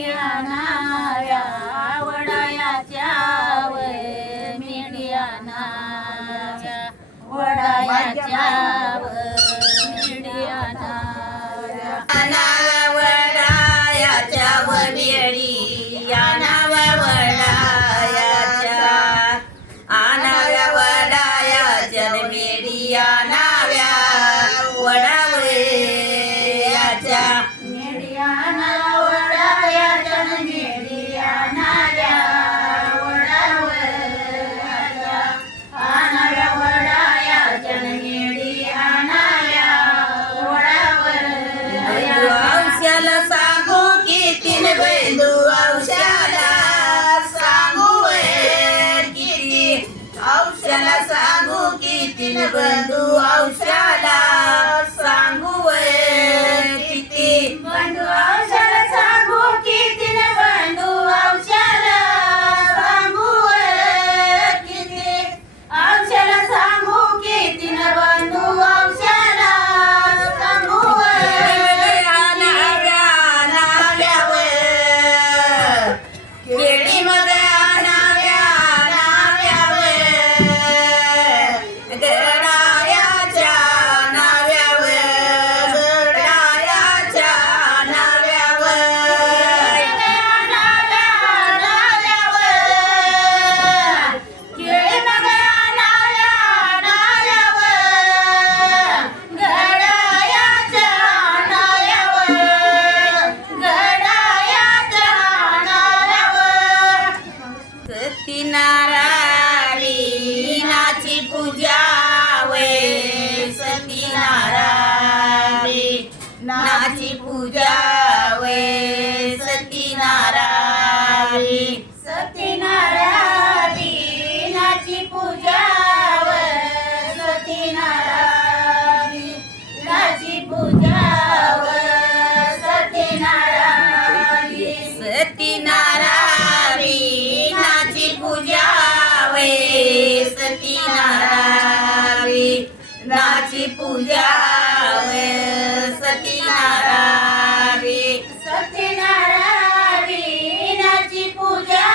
मेंढ्या नाव्या वडायाच्या वय मेंढ्या नाव्या वडायाच्या वय मेंढ्या नाव्या वडायाच्या ववेळी या नाव्या वडायाच्या आनाव्या वडायाच्या मेंढ्या नाव्या वडावयाच्या मेंढ्या वडायाच्या मेंढ्या नाव्या वडावयाच्या आनाव्या वडायाच्या मेंढ्या नाव्या वडावयाच्या औषाला सांगू की तीन बंधू औषाला सांगू किती औषाला सांगू की तीन बंधू औषाला सांगू किती बंधू औषाला सांगू की तीन बंधू औषाला सांगू किती औषाला सांगू की तीन बंधू औषाला सांगू केळी मध्ये नाव्या नाव्यावर गडायाच्या नाव्यावर गडायाच्या नाव्यावर केळी मध्ये नाव्या नाव्यावर गडायाच्या नाव्यावर गडायाच्या नाव्यावर सत्यनारायणाची पूजा वे सत्यनारायणाची पूजा वे सत्यनारायणाची पूजा वे सत्यनारायणाची पूजा वे सत्यनारायणाची पूजा वे सत्यनारायणाची पूजा वे सत्यनारायणाची पूजा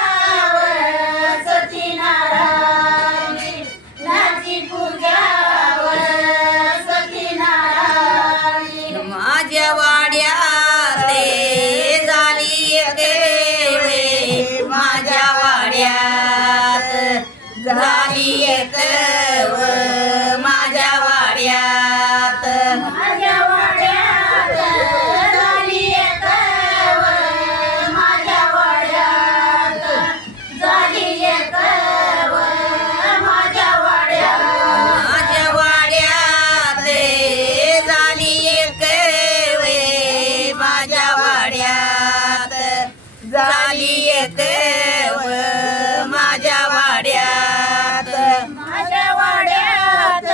वे सत्यनारायणाची पूजा वे सत्यनारायण माझ्या वाड्यात झाली देवे माझ्या वाड्यात झाली एक माझ्या वाड्यात माझ्या वाड्यात झाली एक माझ्या वाड्यात झाली एक माझ्या वाड्यात माझ्या वाड्यात झाली एक माझ्या वाड्यात झाली एक माझ्या वाड्यात माझ्या वाड्यात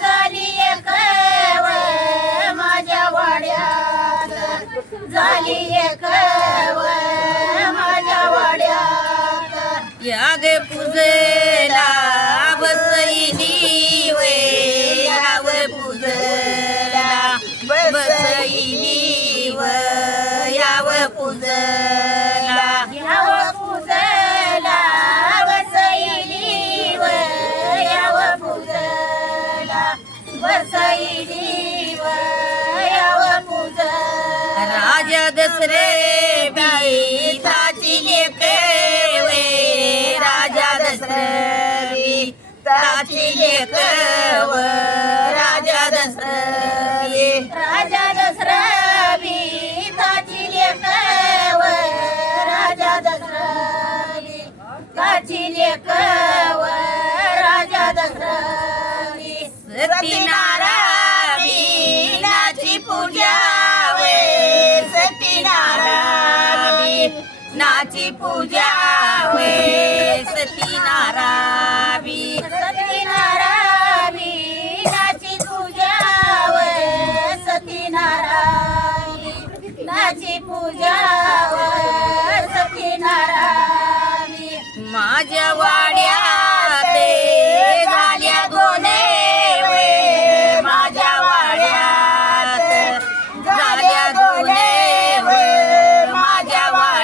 झाली एक माझ्या वाड्यात झाली एक माझ्या वाड्यात याग पूजेला बसईली वे याव पूजला बसईली व याव पूजला याव पूजला बसईली व याव पूजला बसईली व याव पूजला राजा दसरे बीताची लेक वे राजा दसरे बीताची लेक व राजा दसरे राजा दसरे बीताची लेक व राजा दसरे बीताची लेक व राजा दसरे सत्यनारायणाची पूजा वे सत्यनारायणाची पूजा वे सत्यनारायणाची पूजा वे सत्यनारायणाची पूजा वे सत्यनारायण माझ्या वाड्यात झाल्या दोने वे माझ्या वाड्यात झाल्या दोने वे माझ्या वाड्यात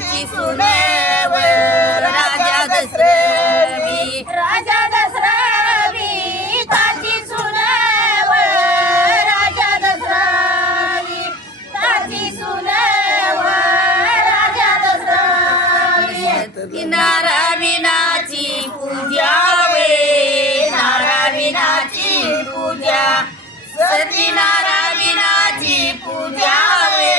ताची सुनव राजा दसरवी राजा दसरवी ताची सुनव राजा दसरवी ताची सुनव राजा दसरवी नारायणाची पूजा वे नारायणाची पूजा सत्यनारायणाची पूजा वे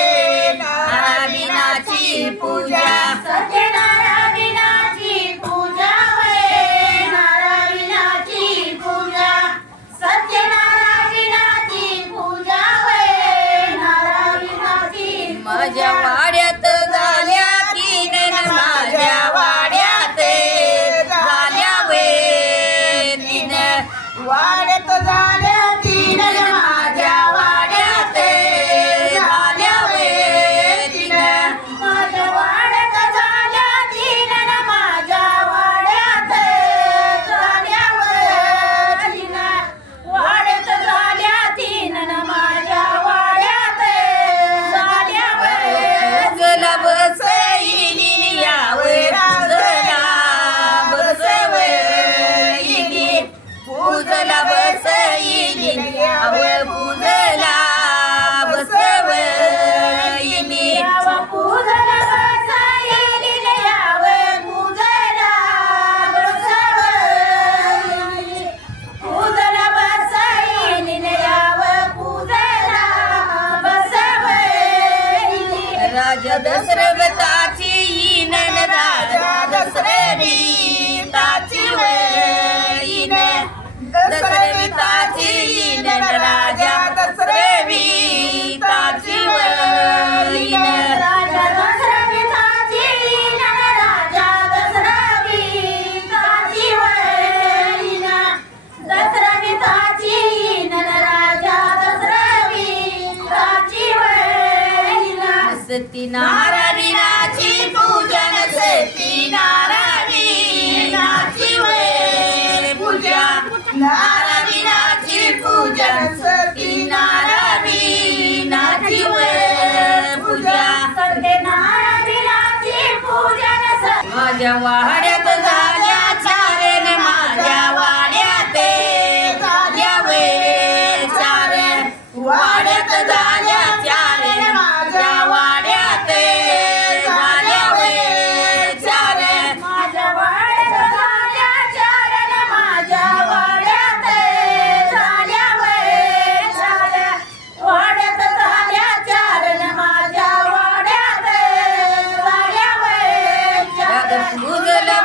नारायणाची पूजा सत्यनारायणाची पूजा वे नारायणाची पूजा सत्यनारायणाची पूजा वे नारायणाची माझ्या वाड्यात झाल्या तीन माझ्या वाड्यात झाल्या वे तीन वाड्यात झाल्या तीन माझ्या वाड्यात झाल्या वे तीन माझ्या वाड्यात झाल्या तीन माझ्या वाड्यात झाल्या वे तीन वाड्यात झाल्या तीन माझ्या वाड्यात झाल्या वे जला बसईली यावर जला बसवईली पूजला बसईली यावर पूजला बसवईली पूजला बसईली यावर पूजला बसवईली पूजला बसईली यावर पूजला बसवईली राजा दशरथाची ईनन राजा दशरथाची वैन दशरथाची ईनन राजा दशरथाची वैन राजा दशरथाची ईनन राजा दशरथाची वैन दशरथाची ईनन राजा दशरथाची वैन सत्यनारायणाची पूजन सत्यनारायणाची वे पूजा नारायणाची पूजन सत्यनारायणाची वे पूजा सत्यनारायणाची पूजन माझ्या वाड्यात झाल्या चारण माझ्या वाड्यात झाल्या वे चारण वाड्यात झाल्या चारण माझ्या वाड्यात झाल्या वे चारण माझ्या वाड्यात झाल्या चारण माझ्या वाड्यात झाल्या वे चारण वाड्यात झाल्या चारण माझ्या वाड्यात झाल्या वे चारण पूजला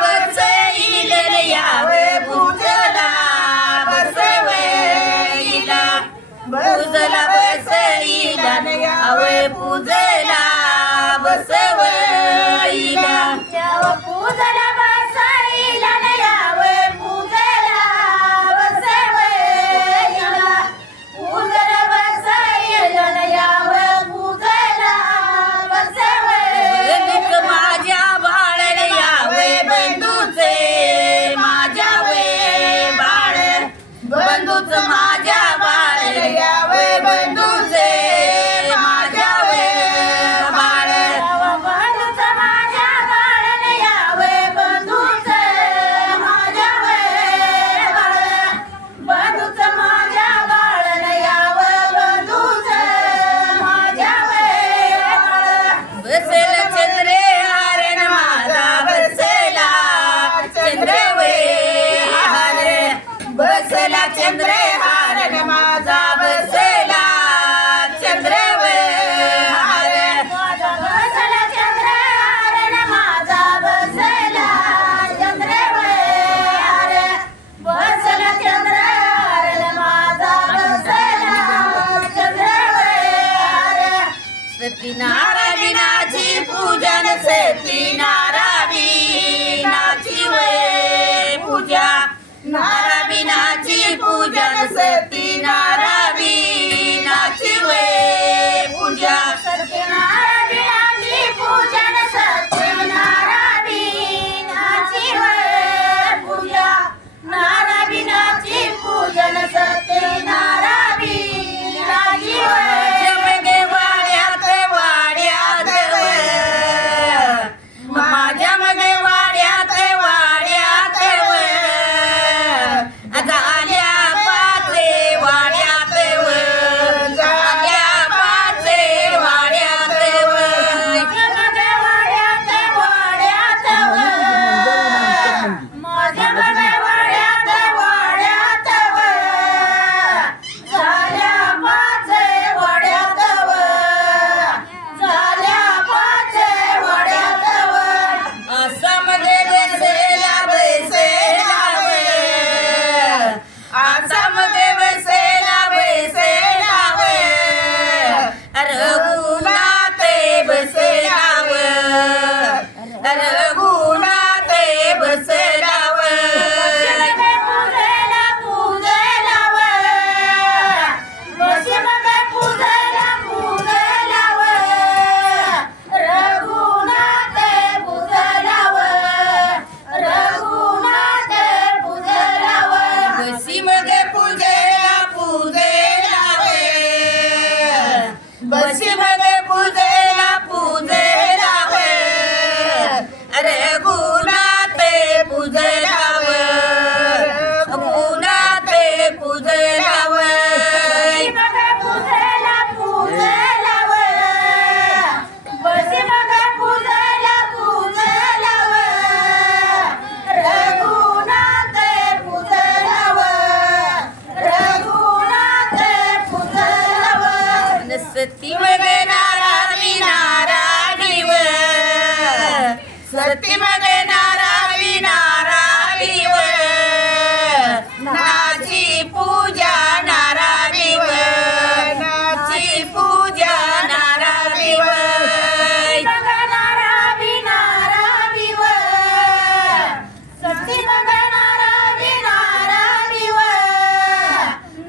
सती मग नारावी नारावी व नाची पूजा नारावी व नाची पूजा नारावी व नारावी नारावी व सती मग नारावी नारावी व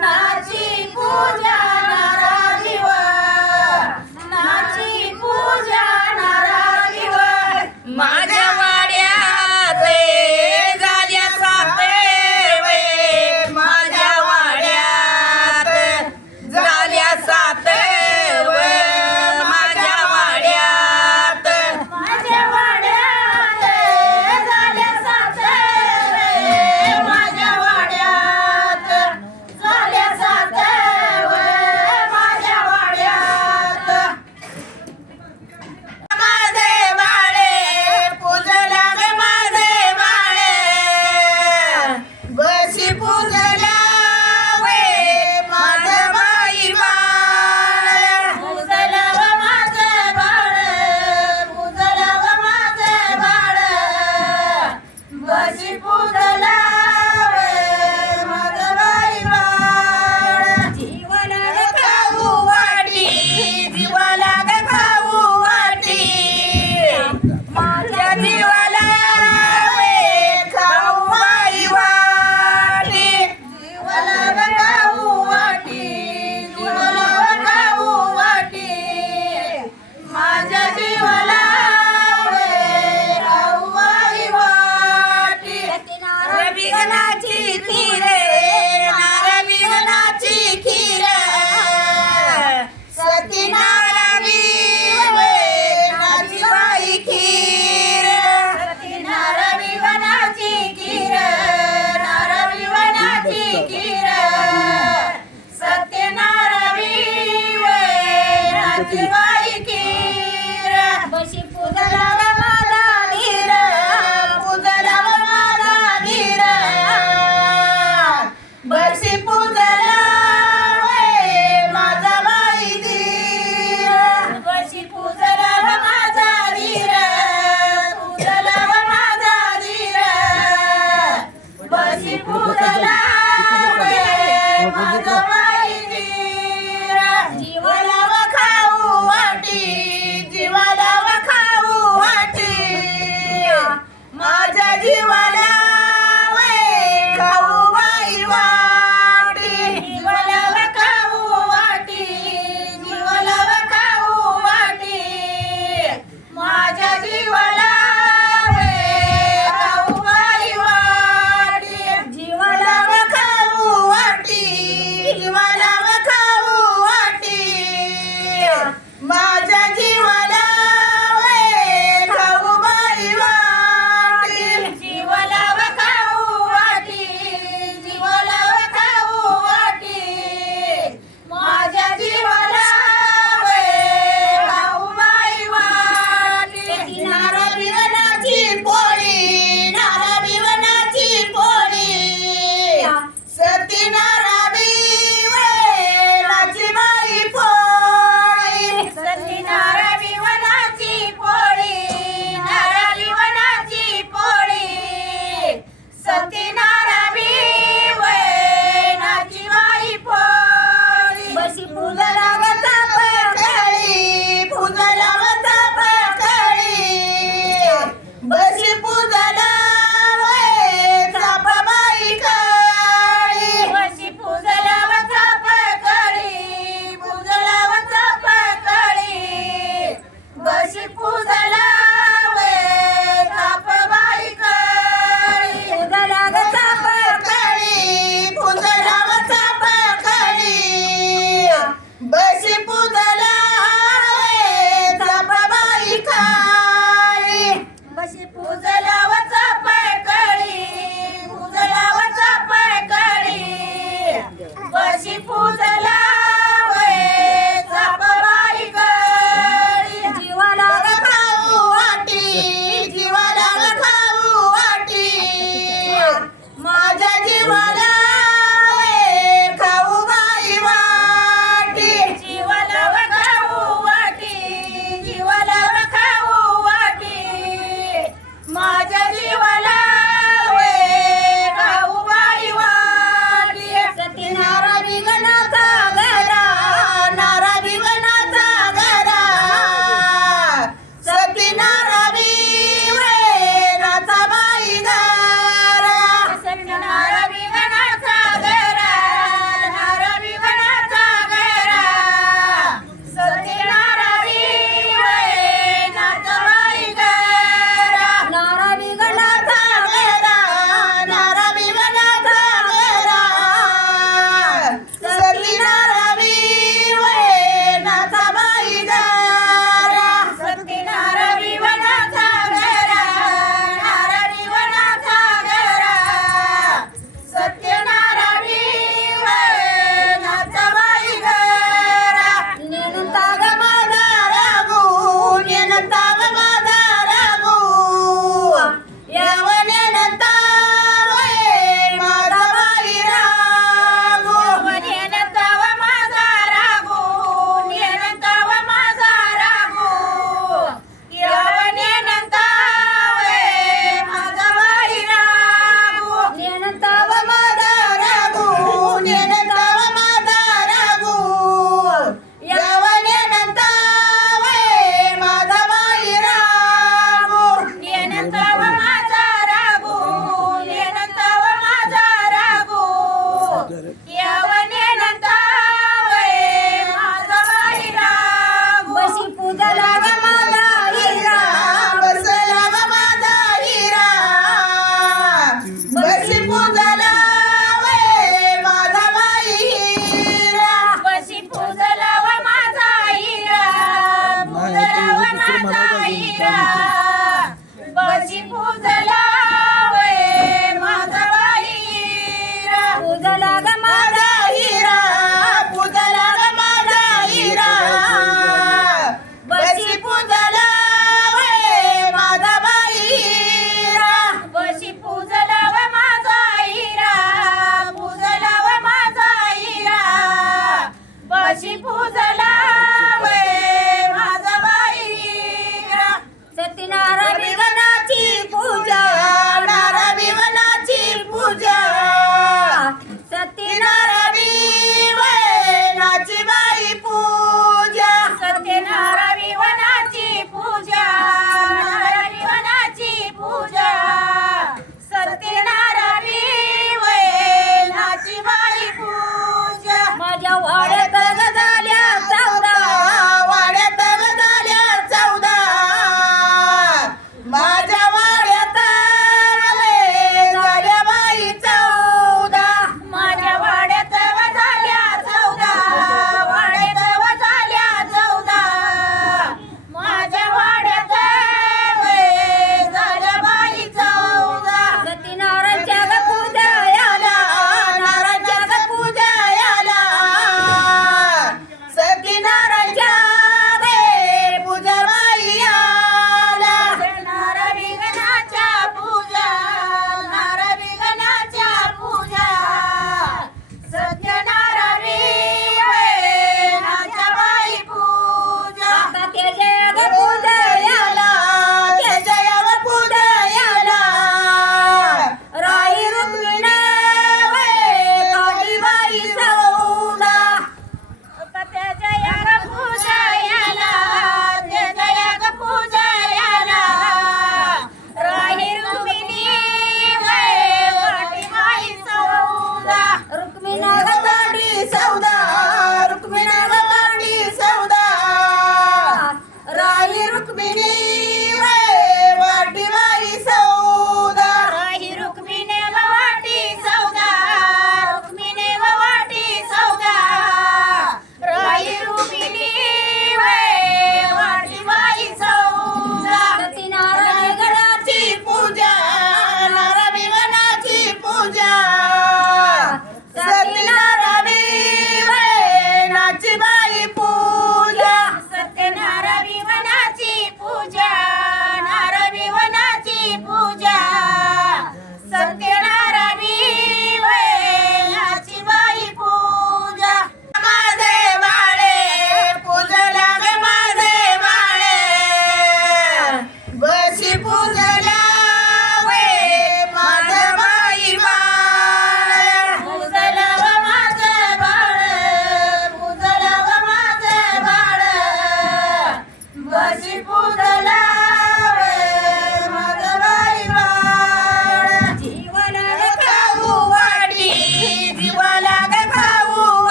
नाची पूजा नारावी व नाची पूजा नारावी व माझ्या वाड्यात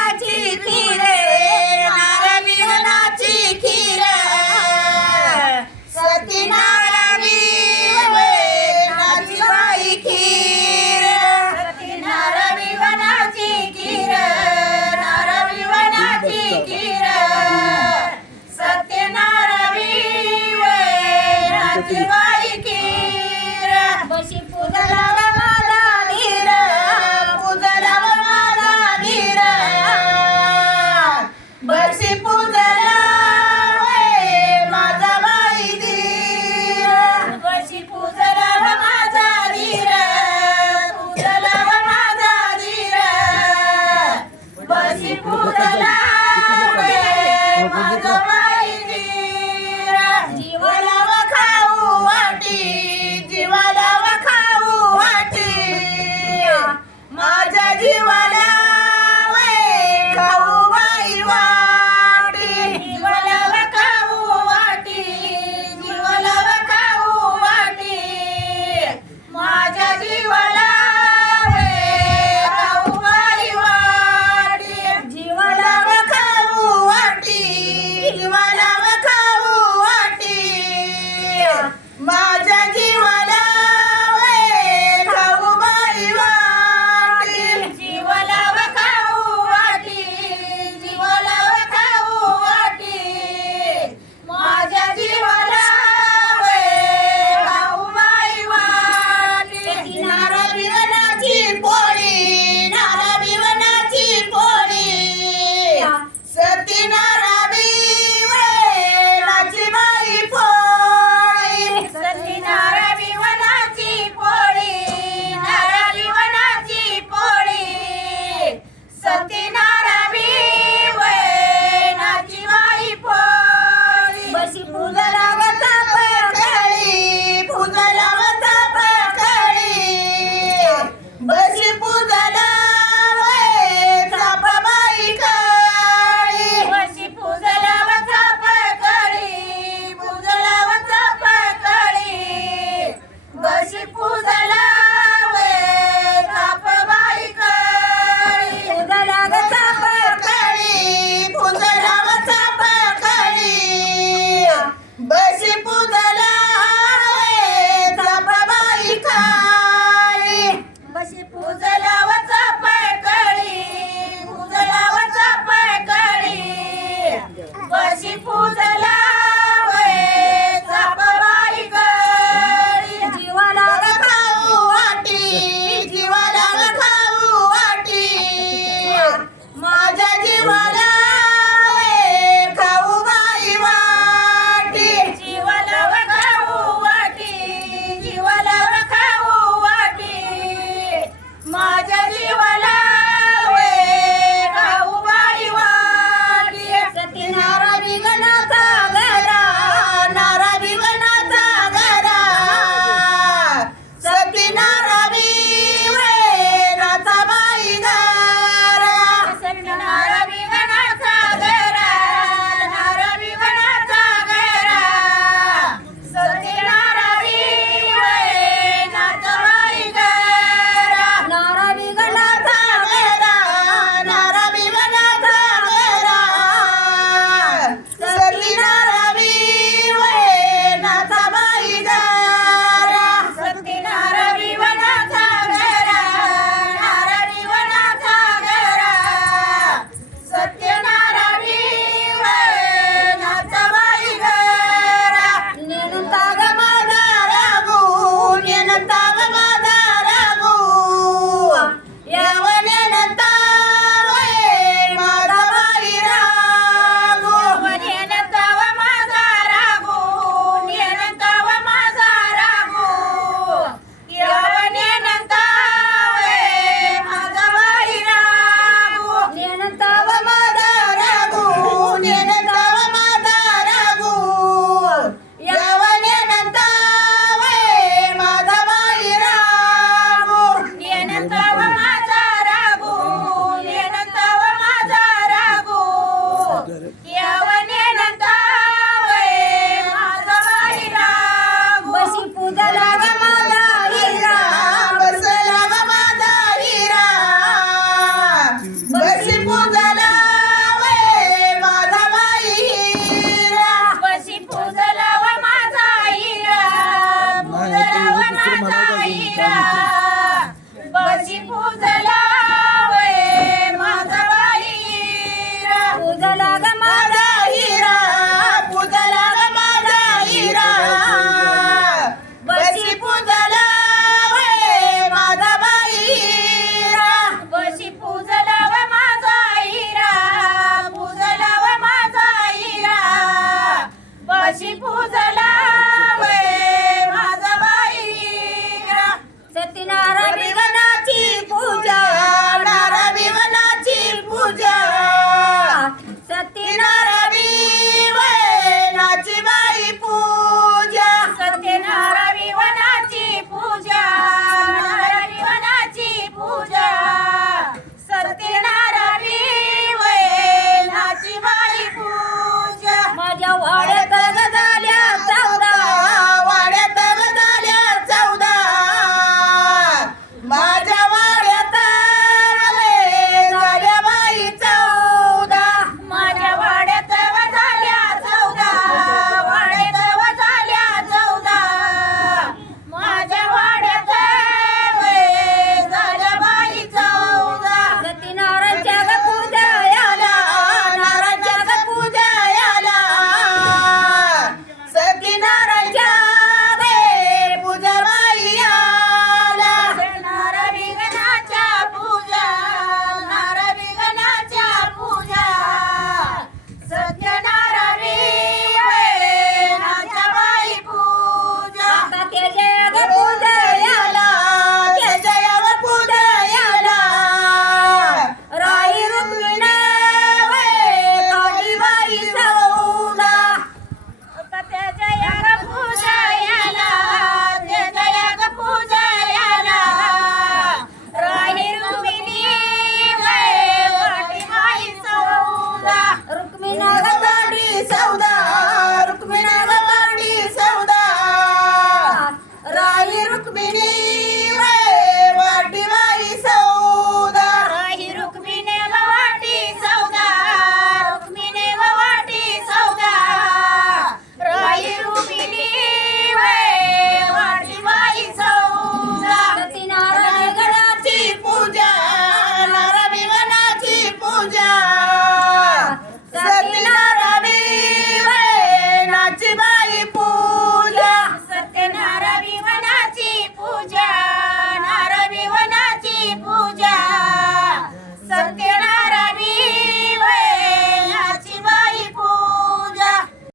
नाची ती रे